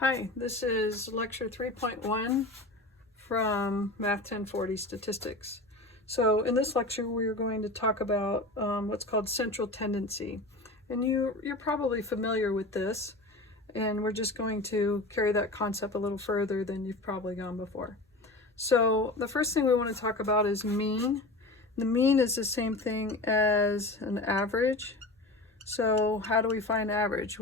Hi, this is lecture 3.1 from Math 1040 Statistics. So in this lecture we're going to talk about what's called central tendency. And you're probably familiar with this, and we're just going to carry that concept a little further than you've probably gone before. So the first thing we want to talk about is mean. The mean is the same thing as an average. So how do we find average?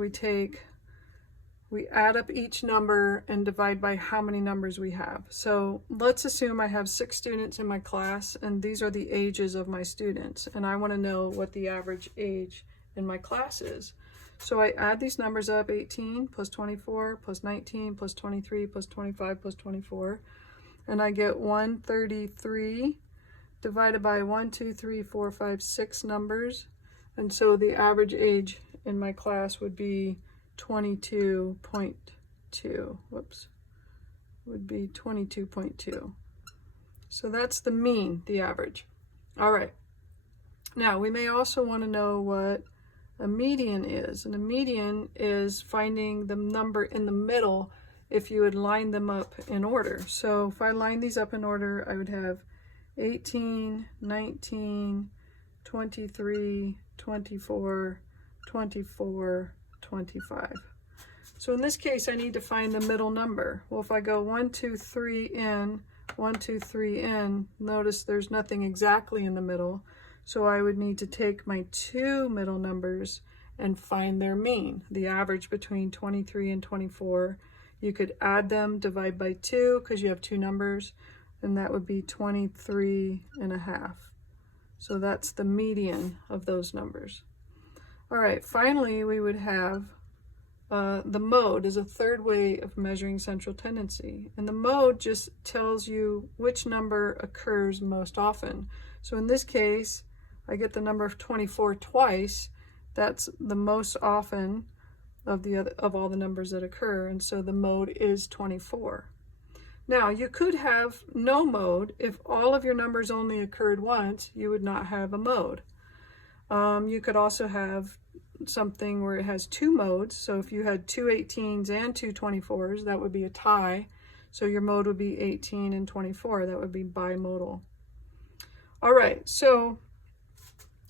We add up each number and divide by how many numbers we have. So let's assume I have 6 students in my class, and these are the ages of my students, and I want to know what the average age in my class is. So I add these numbers up: 18 plus 24 plus 19 plus 23 plus 25 plus 24, and I get 133 divided by 1, 2, 3, 4, 5, 6 numbers. And so the average age in my class would be 22.2, would be 22.2. So that's the mean, the average. All right. Now we may also want to know what a median is. And a median is finding the number in the middle if you would line them up in order. So if I line these up in order, I would have 18, 19, 23, 24, 24, 25. So in this case, I need to find the middle number. Well, if I go 1, 2, 3 in, 1, 2, 3 in, notice there's nothing exactly in the middle. So I would need to take my 2 middle numbers and find their mean, the average between 23 and 24. You could add them, divide by 2, because you have 2 numbers, and that would be 23.5. So that's the median of those numbers. All right, finally, we would have the mode is a third way of measuring central tendency. And the mode just tells you which number occurs most often. So in this case, I get the number of 24 twice. That's the most often of all the numbers that occur. And so the mode is 24. Now, you could have no mode. If all of your numbers only occurred once, you would not have a mode. You could also have something where it has 2 modes. So if you had 2 18s and 2 24s, that would be a tie. So your mode would be 18 and 24. That would be bimodal. All right, so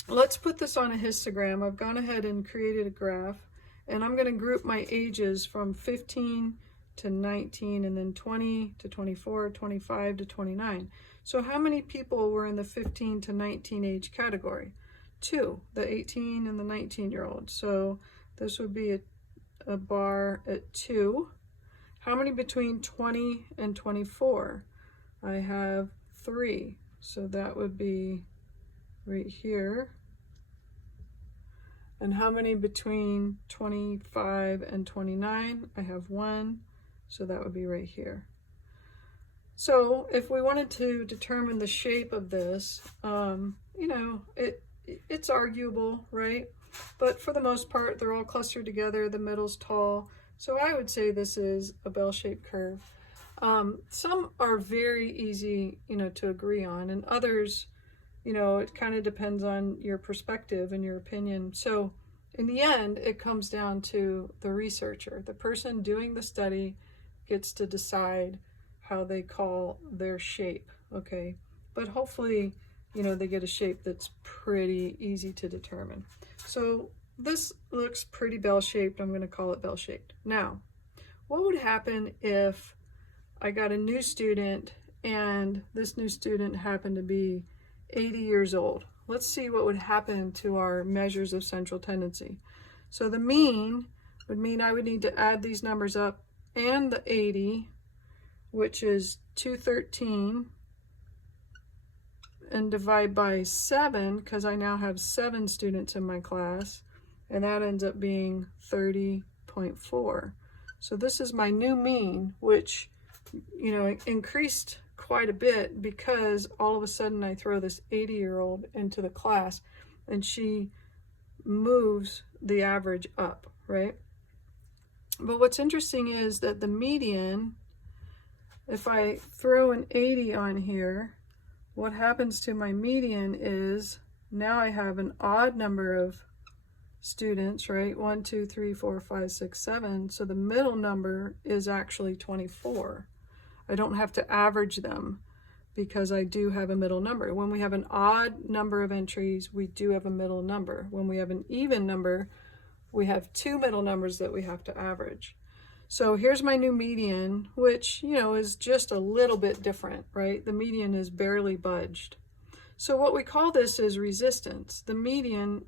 let's put this on a histogram. I've gone ahead and created a graph, and I'm going to group my ages from 15 to 19, and then 20 to 24, 25 to 29. So how many people were in the 15 to 19 age category? 2, the 18 and the 19-year-old. So this would be a bar at 2. How many between 20 and 24? I have 3. So that would be right here. And how many between 25 and 29? I have 1. So that would be right here. So if we wanted to determine the shape of this, it's arguable, right? But for the most part, they're all clustered together. The middle's tall. So I would say this is a bell-shaped curve. Some are very easy, to agree on, and others, it kind of depends on your perspective and your opinion. So in the end, it comes down to the researcher. The person doing the study gets to decide how they call their shape, okay? But hopefully, they get a shape that's pretty easy to determine. So this looks pretty bell-shaped. I'm going to call it bell-shaped. Now, what would happen if I got a new student and this new student happened to be 80 years old? Let's see what would happen to our measures of central tendency. So the mean would mean I would need to add these numbers up and the 80, which is 213, and divide by 7, because I now have 7 students in my class, and that ends up being 30.4. So this is my new mean, which, increased quite a bit because all of a sudden I throw this 80-year-old into the class, and she moves the average up, right? But what's interesting is that the median, if I throw an 80 on here, what happens to my median is now I have an odd number of students, right? 1, 2, 3, 4, 5, 6, 7. So the middle number is actually 24. I don't have to average them because I do have a middle number. When we have an odd number of entries, we do have a middle number. When we have an even number, we have two middle numbers that we have to average. So here's my new median, which, is just a little bit different, right? The median is barely budged. So what we call this is resistance. The median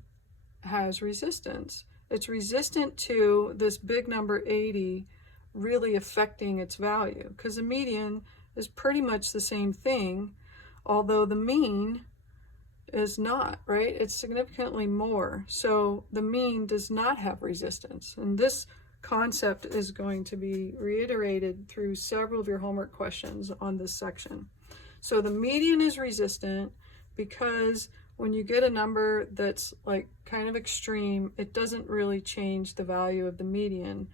has resistance. It's resistant to this big number 80 really affecting its value, because the median is pretty much the same thing, although the mean is not, right? It's significantly more. So the mean does not have resistance. And this concept is going to be reiterated through several of your homework questions on this section. So the median is resistant because when you get a number that's like kind of extreme, it doesn't really change the value of the median,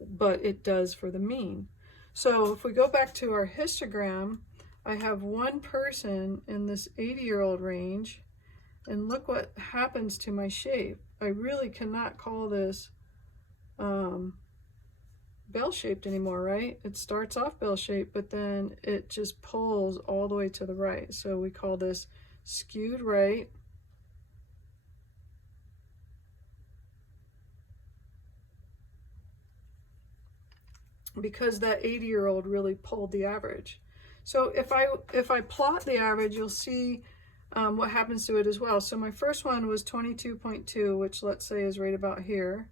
but it does for the mean. So if we go back to our histogram, I have one person in this 80-year-old range, and look what happens to my shape. I really cannot call this bell-shaped anymore, right? It starts off bell-shaped, but then it just pulls all the way to the right. So we call this skewed right. Because that 80-year-old really pulled the average. So if I plot the average, you'll see what happens to it as well. So my first one was 22.2, which let's say is right about here.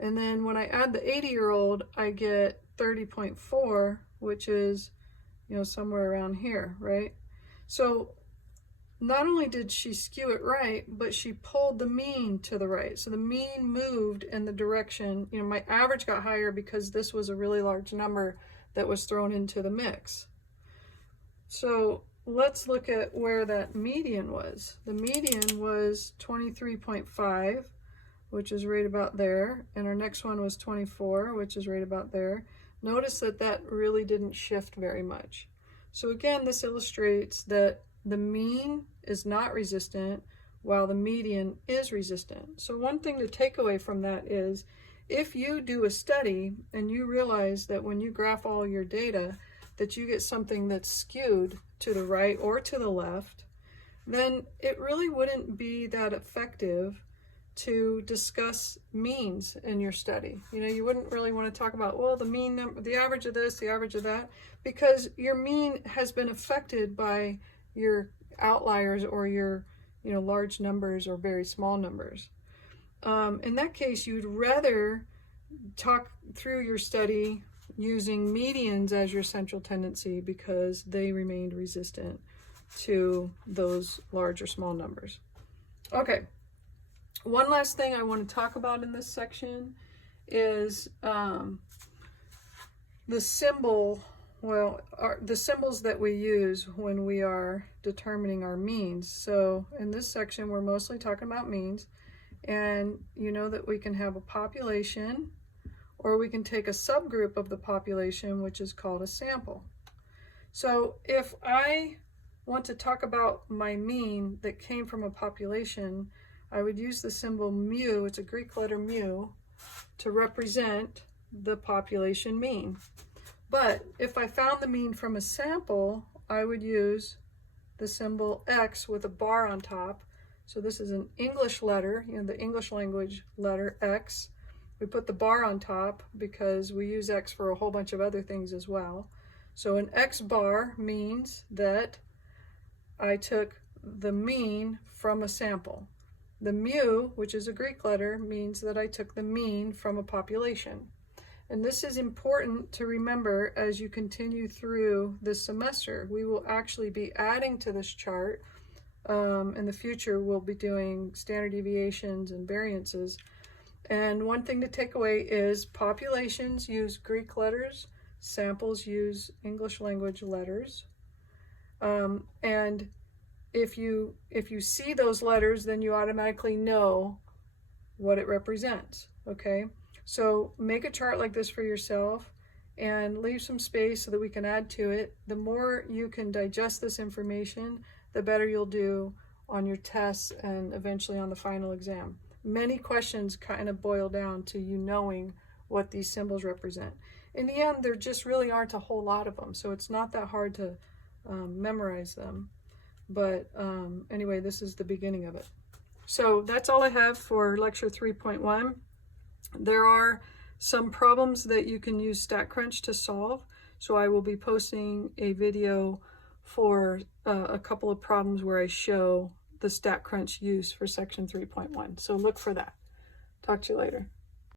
And then when I add the 80-year-old, I get 30.4, which is, somewhere around here, right? So not only did she skew it right, but she pulled the mean to the right. So the mean moved in the direction, my average got higher because this was a really large number that was thrown into the mix. So let's look at where that median was. The median was 23.5, which is right about there. And our next one was 24, which is right about there. Notice that that really didn't shift very much. So again, this illustrates that the mean is not resistant while the median is resistant. So one thing to take away from that is if you do a study and you realize that when you graph all your data that you get something that's skewed to the right or to the left, then it really wouldn't be that effective to discuss means in your study. You wouldn't really want to talk about, well, the mean number, the average of this, the average of that, because your mean has been affected by your outliers or your large numbers or very small numbers. In that case, you'd rather talk through your study using medians as your central tendency because they remained resistant to those large or small numbers. Okay, one last thing I want to talk about in this section is the symbol. Well, the symbols that we use when we are determining our means. So in this section, we're mostly talking about means. And you know that we can have a population, or we can take a subgroup of the population, which is called a sample. So if I want to talk about my mean that came from a population, I would use the symbol mu, it's a Greek letter mu, to represent the population mean. But if I found the mean from a sample, I would use the symbol X with a bar on top. So this is an English letter, the English language letter X. We put the bar on top because we use X for a whole bunch of other things as well. So an X bar means that I took the mean from a sample. The mu, which is a Greek letter, means that I took the mean from a population. And this is important to remember as you continue through this semester. We will actually be adding to this chart. In the future, we'll be doing standard deviations and variances. And one thing to take away is populations use Greek letters, samples use English language letters. And if you see those letters, then you automatically know what it represents, okay? So make a chart like this for yourself and leave some space so that we can add to it. The more you can digest this information, the better you'll do on your tests and eventually on the final exam. many questions kind of boil down to you knowing what these symbols represent. In the end, there just really aren't a whole lot of them, so it's not that hard to memorize them. But anyway, this is the beginning of it. So that's all I have for lecture 3.1. There are some problems that you can use StatCrunch to solve. So I will be posting a video for a couple of problems where I show the StatCrunch use for section 3.1. So look for that. Talk to you later.